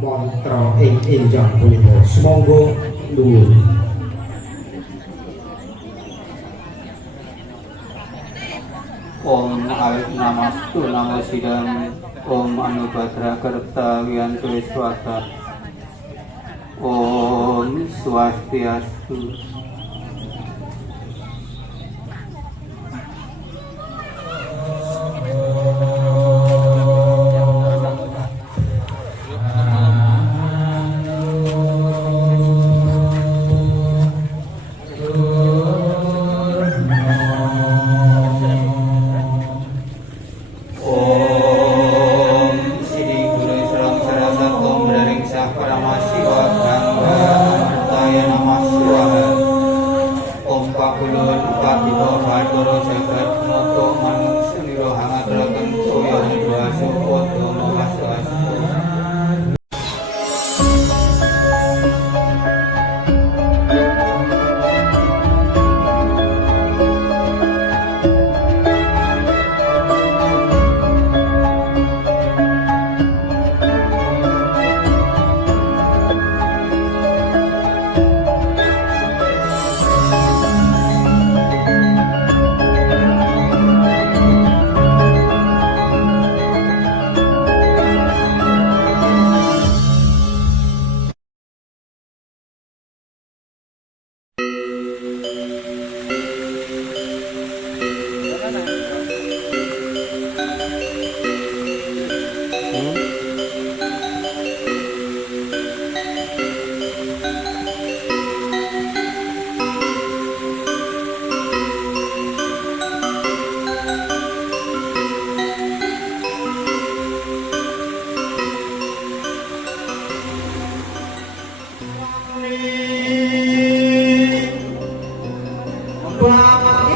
mantra ing enjang punika semangga nuwun. Om Namastu Namo Sidam Om Anubhadra Karta Wiyantu Wiswata Om Swastiastu.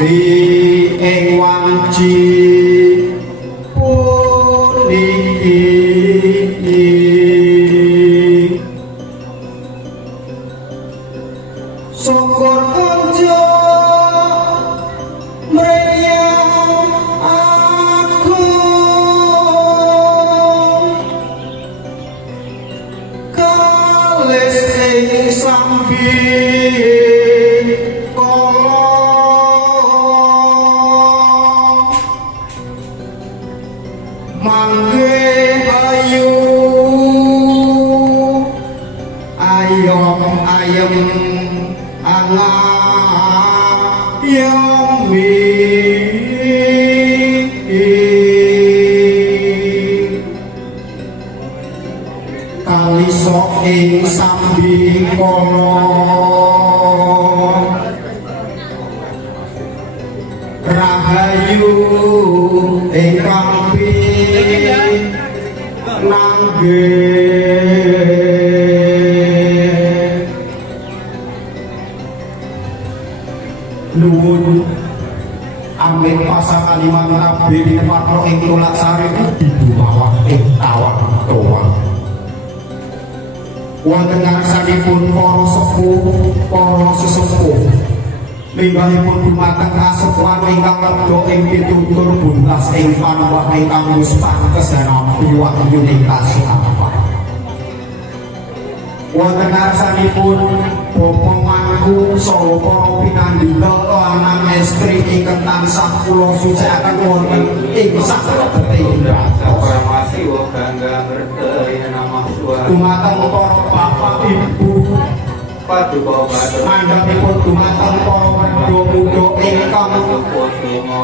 Di ing wanci puniki syukur konco mriyang agung kalis ing sambi mangge ayu ayom ayem angayom wi kaliso ing sambi kala rahayu ingkang nangge nuwun amit pasang kaliman nabi di tempat ing tulat sari di bawah ing tawang toang wonten ngarsanipun para sepuh para sesepuh linggahipun dumateng kasepuhan ingkang lebda ing pitutur buntas ing panembah ingkang wis pantes nampi wahyuning kasihapa. Wonten ngarsanipun bapa mangku saha para pinandhita lanang estri ingkang tansah kula sucikaken wonten ing saklebeting Aklamasi wa gangga ngertaya namah suara dumateng para bapak ibu Paduka Paduka mandhapipun dumateng para wedha-mudha ingkang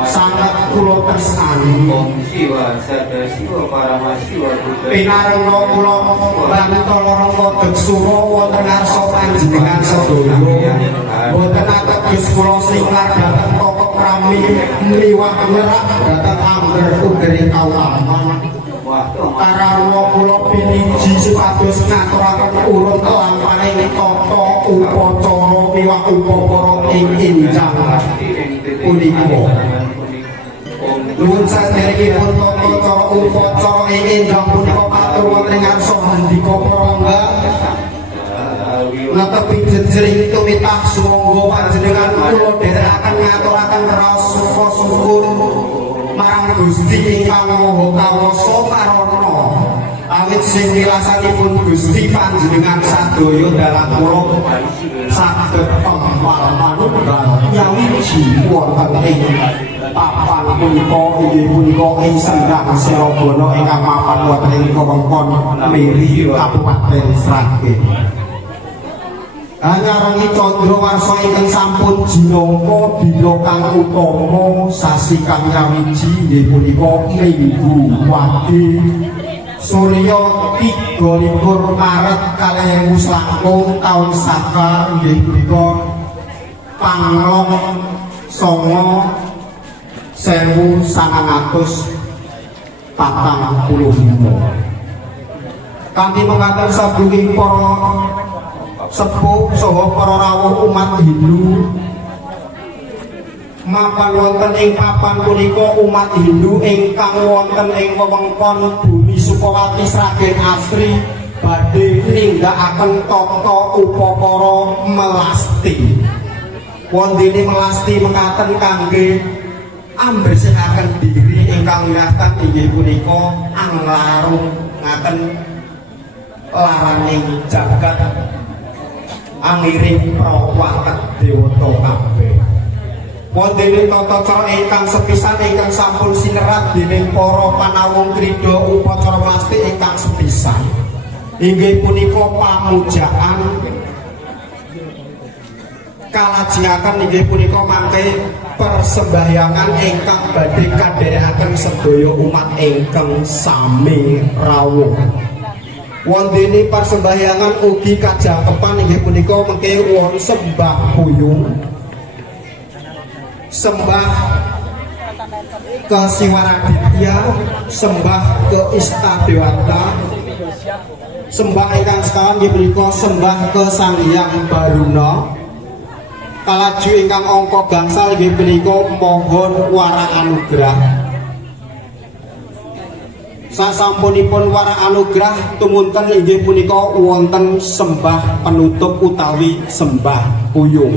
sanget kula tresnani. Om Siwa Sada Siwa Paramasiwa Buddha Pinarenga kula bantala rangka deksura wonten ngarsa panjenengan sedaya. Boten ateges kula singlar dhateng toko prami mliwah merak dhateng angger ugering kaulaman. Karawa kula piniji supados ngaturaken urut kelampaning tata upacara miwah upakara ing enjang punika. Nuwun saderengipun tata cara upacara ing enjang punika patur wonten ing ngarsa handika prangga netepi jejering tumitah sumangga panjenengan kula dherekaken ngaturaken rasa syukur marang Gusti ingkang Maha Kawasa Karana awit sing wilasanipun Gusti panjenengan sadaya dalam kula saged tembal manunggal nyawiji wonten ing papan punika inggih punika ing Sendang Serabana ingkang mapan wonten ing wewengkon Miri Kabupaten Sragen. Anyarangi Candrawarsa ingkang sampun jinangka dina kang utama sasi kang nyawiji inggih punika Minggu Wage Surya 23 Maret 2019 taun Saka inggih punika Panglong Songo 1945. Kanthi mekaten sadurunging para sepuh saha para rawuh umat Hindu mapan wonten ing papan punika umat Hindu ingkang wonten ing wewengkon Bumi Sukawati Sragen Asri badhe nindakaken tata upakara melasti. Wondene melasti mekaten kangge ambersihkaken diri ingkang wiratan inggih punika anglarungaken laraning jagat angiring prawatek dewata kabeh. Wondene tata cara ingkang sepisan ingkang sampun sinerat dening para panawung krida upacara melasti ingkang sepisan inggih punika pamujaan kalajengaken inggih punika mangke persembahyangan ingkang badhe kadherekaken sedaya umat ingkang sami rawuh. Wondene persembahyangan ugi kajangkepan inggih punika mengke won sembah puyung, sembah ke Siwaraditya, sembah ke Istadewata, sembah ingkang sekawan inggih punika sembah ke Sang Hyang Baruna. Kalaju ingkang angka gangsal inggih punika mohon wara anugrah. Sasampunipun wara anugrah tumunten inggih punika wonten sembah penutup utawi sembah puyung.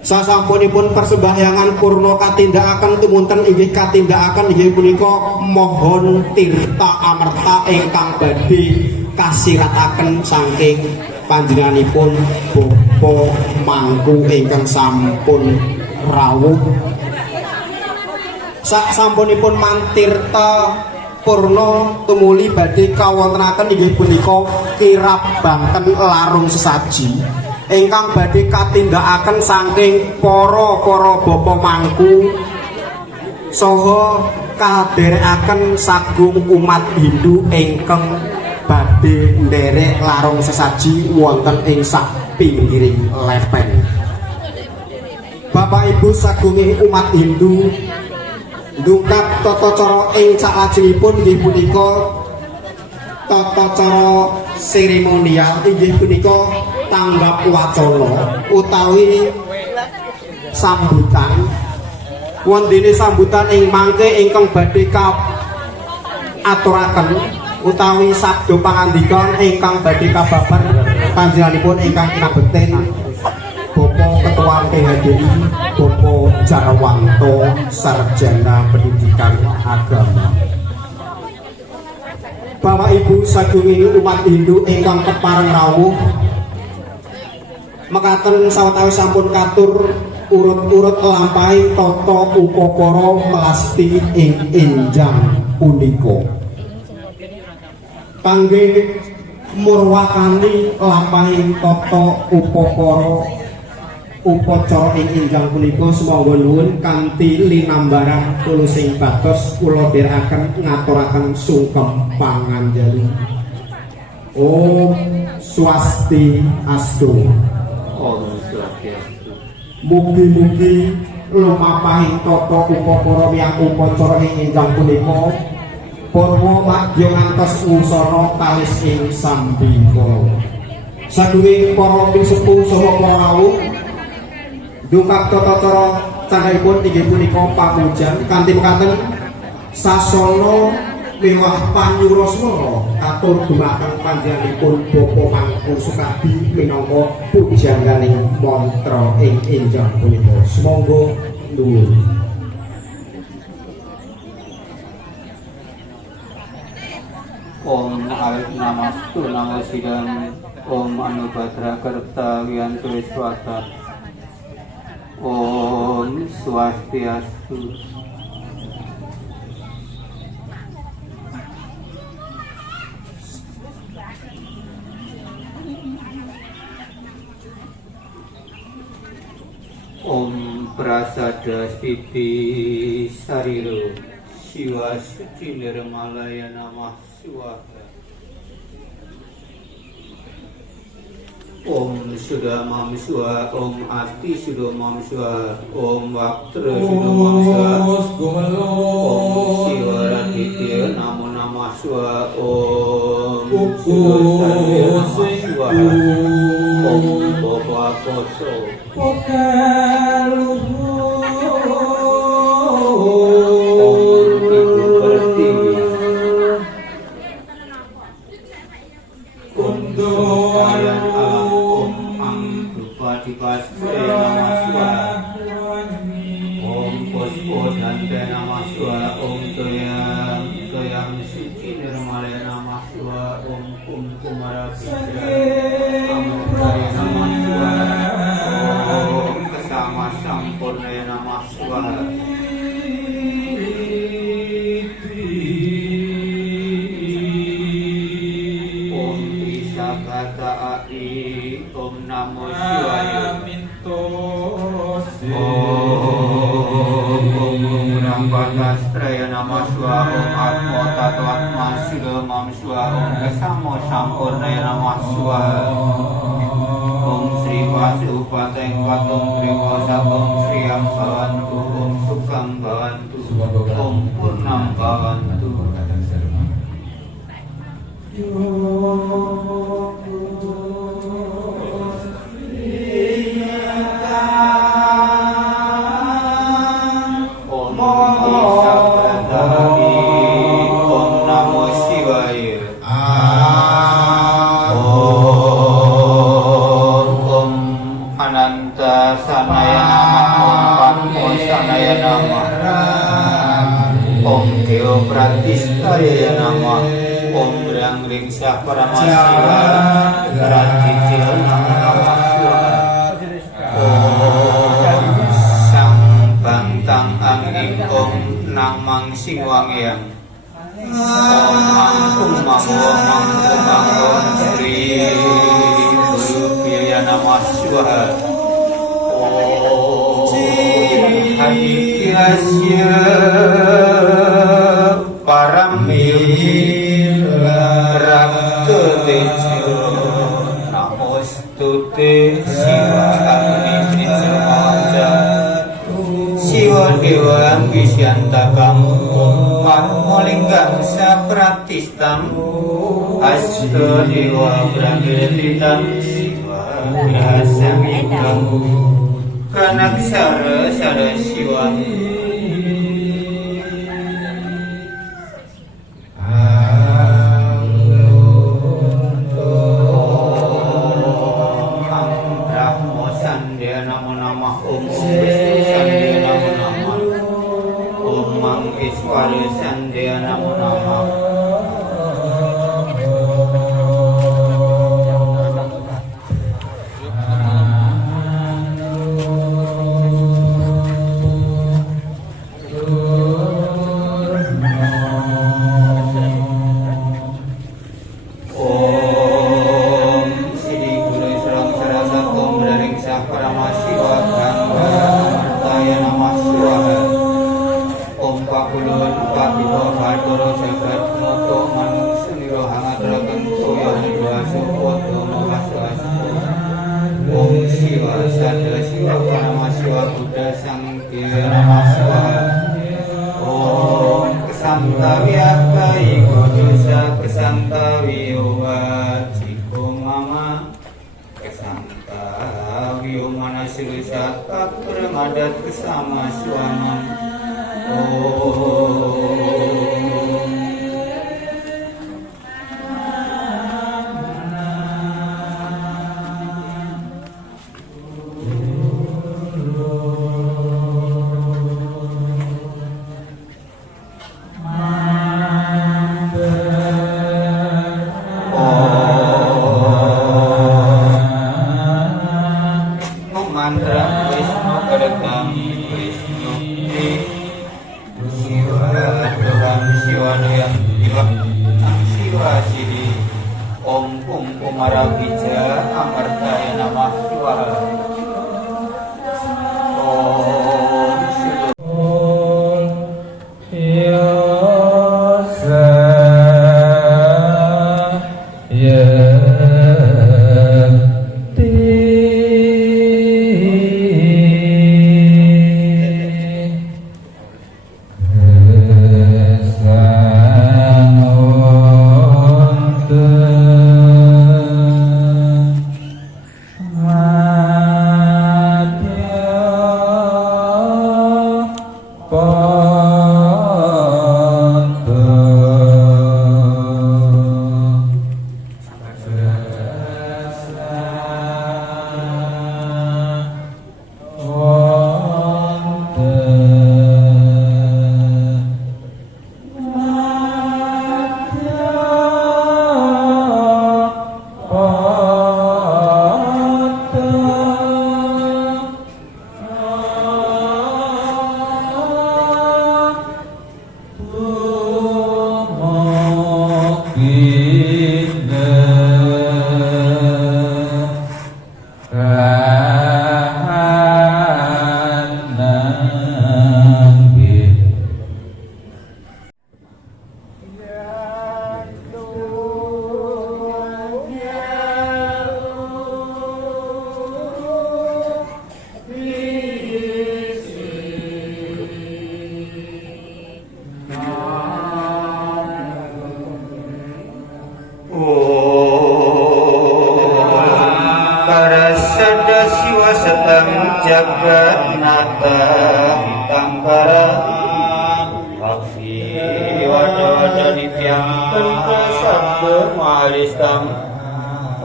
Sasampunipun persembahyangan purna katindakaken tumunten inggih katindakaken inggih punika mohon tirta amerta ingkang badhe kasirataken saking panjenenganipun Bapa Mangku ingkang sampun rawuh. Sasampunipun mantirta purna tumuli badhe kawontenaken inggih punika kirab banten larung sesaji ingkang badhe katindakaken saking para Bapa Mangku saha kadherekaken sagung umat Hindu ingkang badhe nderek larung sesaji wonten ing sak pinggiring lepen. Bapak Ibu sagunging umat Hindu ndungkap tata cara ing salajengipun inggih punika tata cara seremonial inggih punika tanggap wacana utawi sambutan. Wondene sambutan ing mangke ingkang badhe aturaken utawi sabda pangandikan ingkang badhe kababar panjenenganipun ingkang kinabekten Bapak Ketua PHDI Bapak Jarwanto Sarjana Pendidikan Agama. Bapak Ibu sagunging umat Hindu ingkang kepareng rawuh mekaten sawetawis sampun katur urut-urut lampahi tata upakara melasti ing enjang punika kangge murwakani lampahing tata upakara upacara ing enjang punika sumangga nuwun kanthi linambaran tulusing batos kula dherekaken ngaturaken sungkem panganjali. Om Swasti Astu. Om Swastiastu. Mugi-mugi lumapahing tata upakara miyang upacara ing enjang punika purwa madya ngantos usana kalis ing sambikala. Sadurunge para sepuh saha para rawuh dungkap tata cara candhaipun inggih punika pamujan kanthi mekaten sasana miwah panyurasmara katur dumateng panjenenganipun Bapa Mangku Sukadi minangka pujanganing mantra ing enjang punika. Sumangga nuwun. Om Namastu Namo Siddham Om Anubhadra Karta Wiyantu Swata Om Swastiastu. Om Prasada Stiti Sariro Siwa Suci Nirmalaya Namah Swaha. Om Suda Mam Swa, Om Ati Suda Mam Swa, Om Waktra Suda Mam Swa, Om Siwa Raditya Namo Namah Swa, Om Suda Satya Namah Swa, Om Bapa Koso, Om Ibu Pertiwi, Om Sekalian Alam, Om Bupati Basre Namah Swa, Om Pospo Dante Namah Swa, Om Toyang Suci Nirmalaya Namah Swa, Om Kumara Pitra Amrutaya Namah Swa, Om Kesama Sampurnaya Namah Swa, Om Trisakata Ai, Om Namo Shivaya, Om Rampadastraya Namah Swa, Om Atmo Tatvatma Suda Mam Swa, Om Kesamo Sampurnaya Namah Swa, Om Sri Vasupateng Patung Triwasa, Om Sriam Bhavantu, Om Sukam Bhavantu, Om Purnam Bhavantu. Om Isabradari, Om Namo Shivaya, Om Ananta Sanaya Nama, Om Patmo Sanaya Nama, Om Deo Pratistaya Nama, Om Brangring Saparama Siwa, Raditya Nama Nama Swa, Om Sang Bantang Angin, Om Namang Singwangyang, Om Mangkum Manggo Mangkum Manggo Sri Guru Pilya Nama Swaha, Om Adityasya Paramyogi Rakta Tejo Namostute Siwa Agni Trijamaja Siwa Dewa Ambisyantakam Patmolinggam Sapratistam Asta Dewa Brahmiritam Siwa Prasamikam Kanaksara Sara Siwa Iswara Sandhya Namo Namah. Kesama suaman Om Om Kum Kumarabija Amartaya Namah Swaha. Om Karasada siwa setang jagat nata hitangkara Bhakti wada wada dityang kenta sabda maristam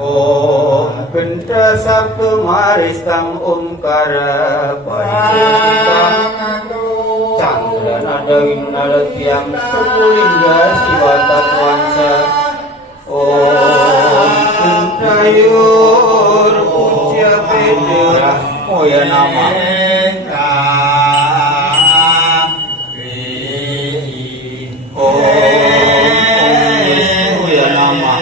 Om kenta sabda maristam Omkara paristam Chandra nada winala tiang sepulingga siwa tatwansa Om kentayur puja bedera moya nama Om moya nama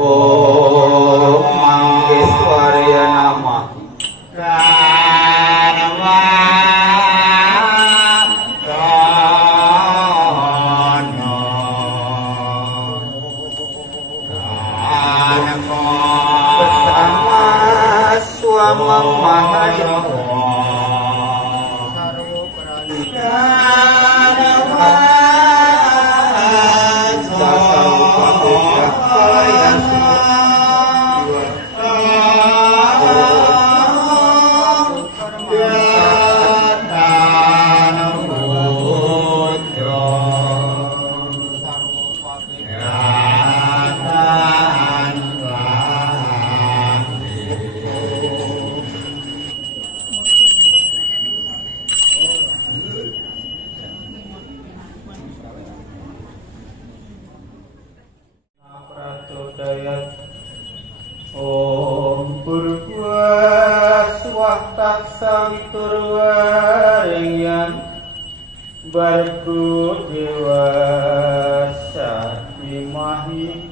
Om Manggeswarya nama Swamang Mahayana Om Purwa Swahtak Sawiturwaringyan Bargu Dewa Satimahi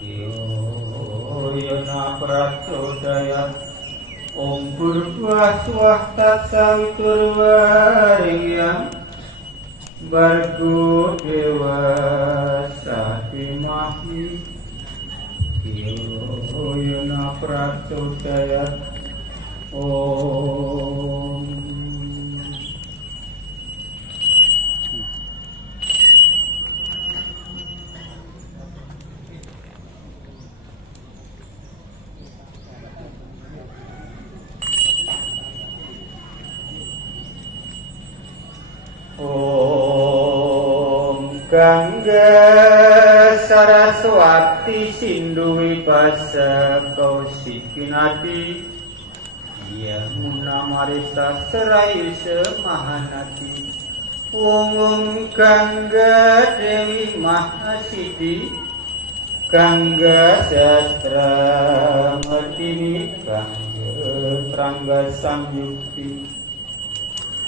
Yoyana Prachodayat Om Purwa Swahtak Sawiturwaringyan Bargu Dewa Satimahi Yoyana Prachodayat Om Gangga Saraswati Sindhu Wibasa Kausikinati Yamuna Marisa Serayu Semahanati Wong Gangga Dewi Mahasidi Gangga Sastra Mertini Gangga Trangga Samyukti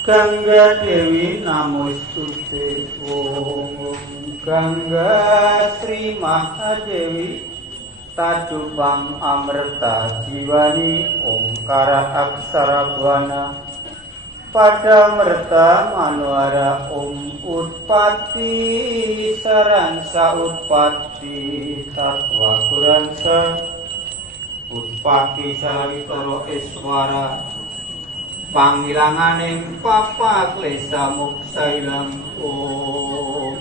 Gangga Dewi Namostuti Om Gangga Sri Mahadewi Tadupang Amrta Jiwani Omkara Aksara Buana Pada Merta Manuara Om Utpati Saransa Utpati Tatwa Kuransa Utpati Salitoro Iswara Pangilanganing Papa Klesa Muksailam Om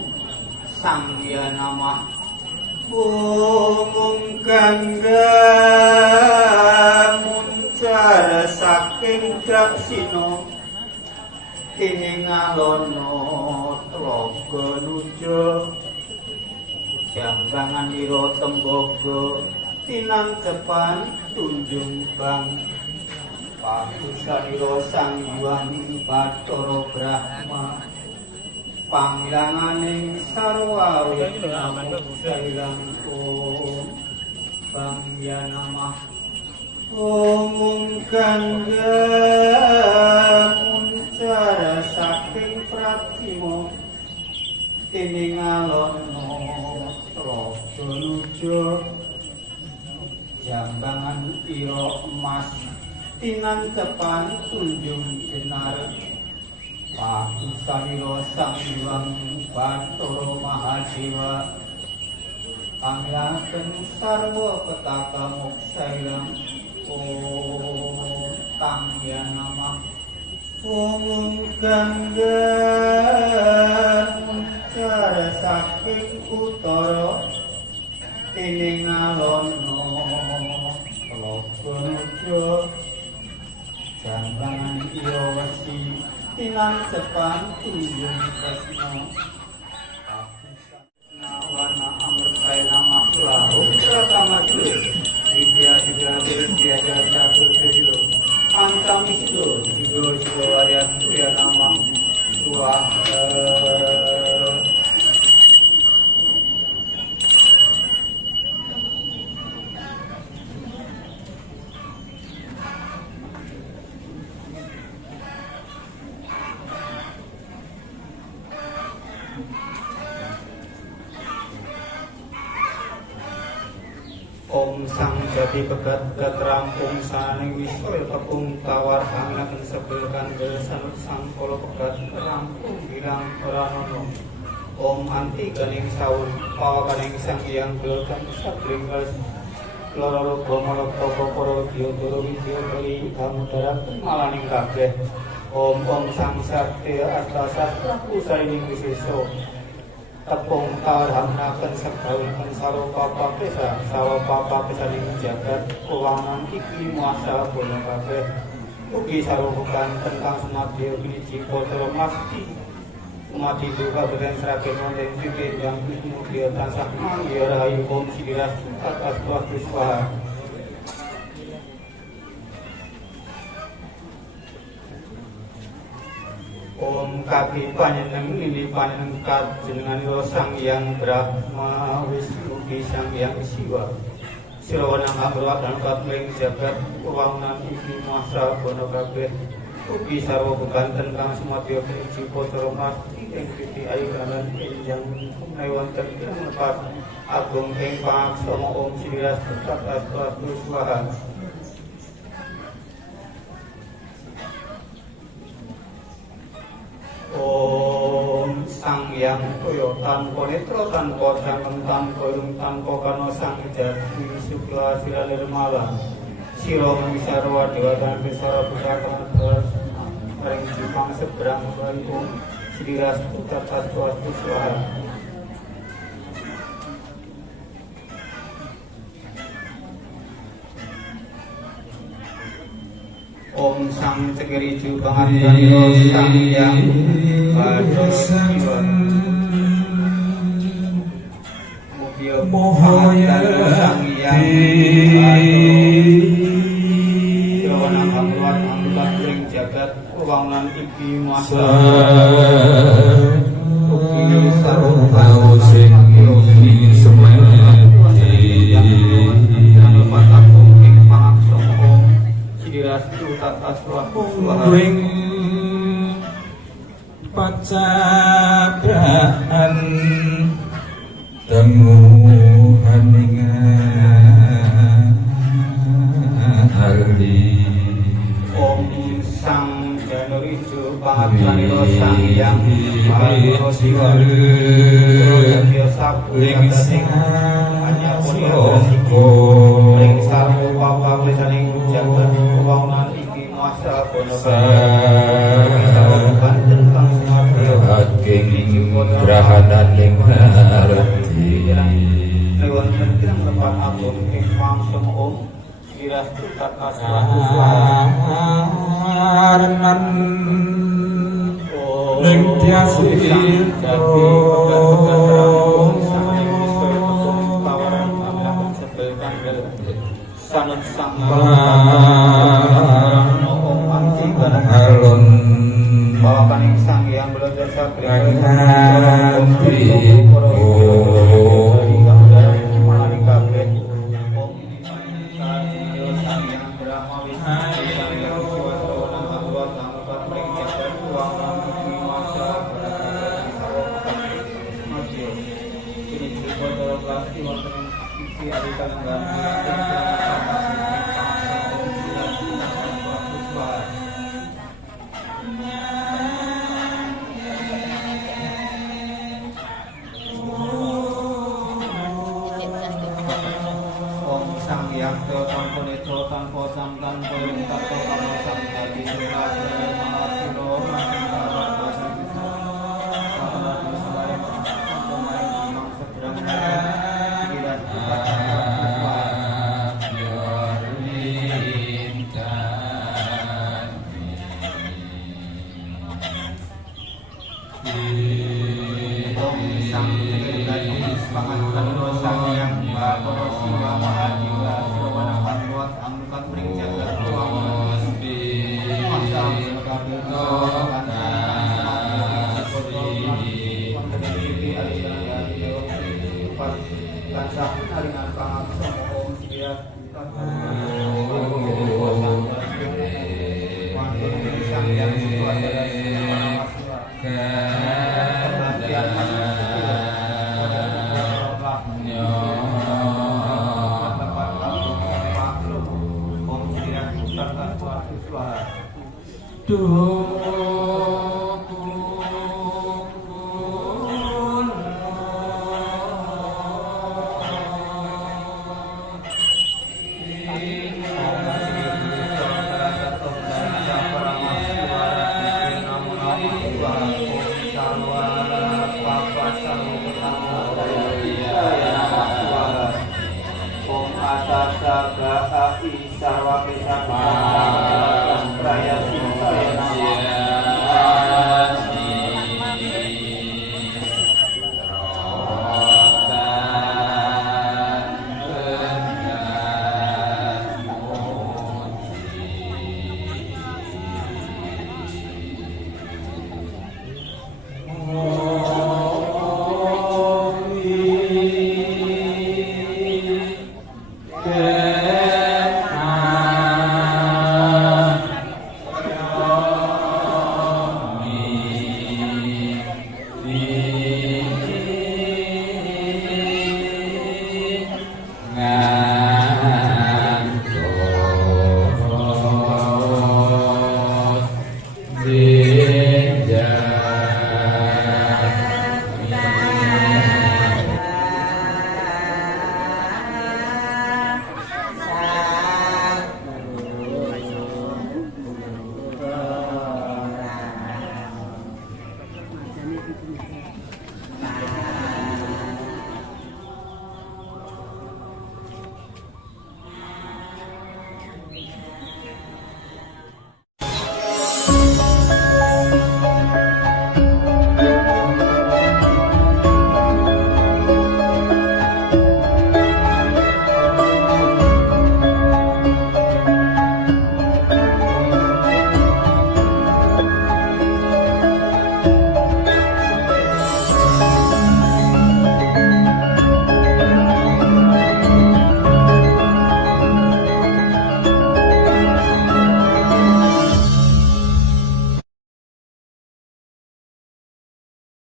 Sangya Namah Om Gangga Muncara Saking Draksino Kini ngalono Tlogo Nujo Jambangan Wiro Tembogo Tinang Cepan Tunjung Bang Pakusaniro Sang Hyang Bathara Brahma Pangilanganing Sarwa Witna Muksailang Om Bangya Namah Om Gangga Muncara Saking Pratimo Tiningalono Tlogo Nujo Jambangan Iro Emas Tinang Cepan Tunjung Jenar Pakusaniro Sang Hyang Bathara Mahadewa Panglaken Sarwa Petaka Muksailam Om Tangya Namah Om Gangga Muncara Saking Utara Tiningalono Tlogo Nujo Jambangan Iro Wesi Tinang Cepan Tunjung Tresno Wana Amrtaina Mahla Pratama Sulu Widya Sidra Widya Jasa Kursido Antamisdo Sido Sido Arya Surya Namang Suwaha Om Sang Jati Pegat Pegat Rampung Saning Wisaya Tepung Tawar Anginaken Sebel Kandel Sanut Sang Kolo Pegat Rampung Bilang Oranono Om Anti Ganing Saun Pawa Ganing Sang Hyang Gelkan Sabling Ras Loro Gomolo Toko Poro Diodoro Widyo Beli Kamudara Malaning Kabeh Om Sang Sakti Asta Sastra Kusaining Wiseso Tepung tarhamnaken segawinken sarwa pesa saning jagat keuangan iki muasa bono kabeh ugi sarwa tentang semadya biji potro masti mati duka beren seragen wonten pipi yang mugia tansah mangya rahayu om sidiras atas waswaha Om Kaki Panjenengan Lili Panjenengan Kajenengan Sang Hyang Brahma Wisnu Sang Hyang Siwa Sirawanang Amruwak dan Katling Jagat Kewangunan Iki Masa Bono Kabeh Ugi Sarwa Bekanten Kang Sumadya Puji Potro Masti Ing Titi Ayu Kanan Enjang Kumnaiwanten Kang Lepat Agung Ing Pangaksama Om Sidiras Tetap Astu Swaha Om Sang Hyang Toyo Tanpa Netra Tanpa Jangkeng Tanpa Irung Tanpa Karno Sang Jati Sukla Sira Nirmala Sira Sarwa Dewa dan Besara Pusaka Terus Ring Jepang Seberang Bantung Sidiras Putat Astu Swaha Om Sang Cegeri Pangandaniro Sang Hyang Bathara Siwa Mukya Pangandaniro Sang Hyang Sirawanang Amruwat Amruwat Ring Jagat Kewangunan Iki Masa Ugi Sarwa Sing Semeti Rastu Tata Swaha sabraan temuhaningan ali Om Sang Janurijo Pangatraniro Sang Yang Maharo Siwa Surabaya Sabu ling sing Hanya Punya soko Ring Sarwo Papa Plesaning Jagat Kewangan Iki Masa Bono Banten Kang Sumatera haking grahanan ing harti Lewat Kerang Lepat Agung Ing Mangsung Om Kirah Tukat Aswatu Arnan ning tiasira Sanut sang alun bawa paning sang yang belajar sakri nganti Duh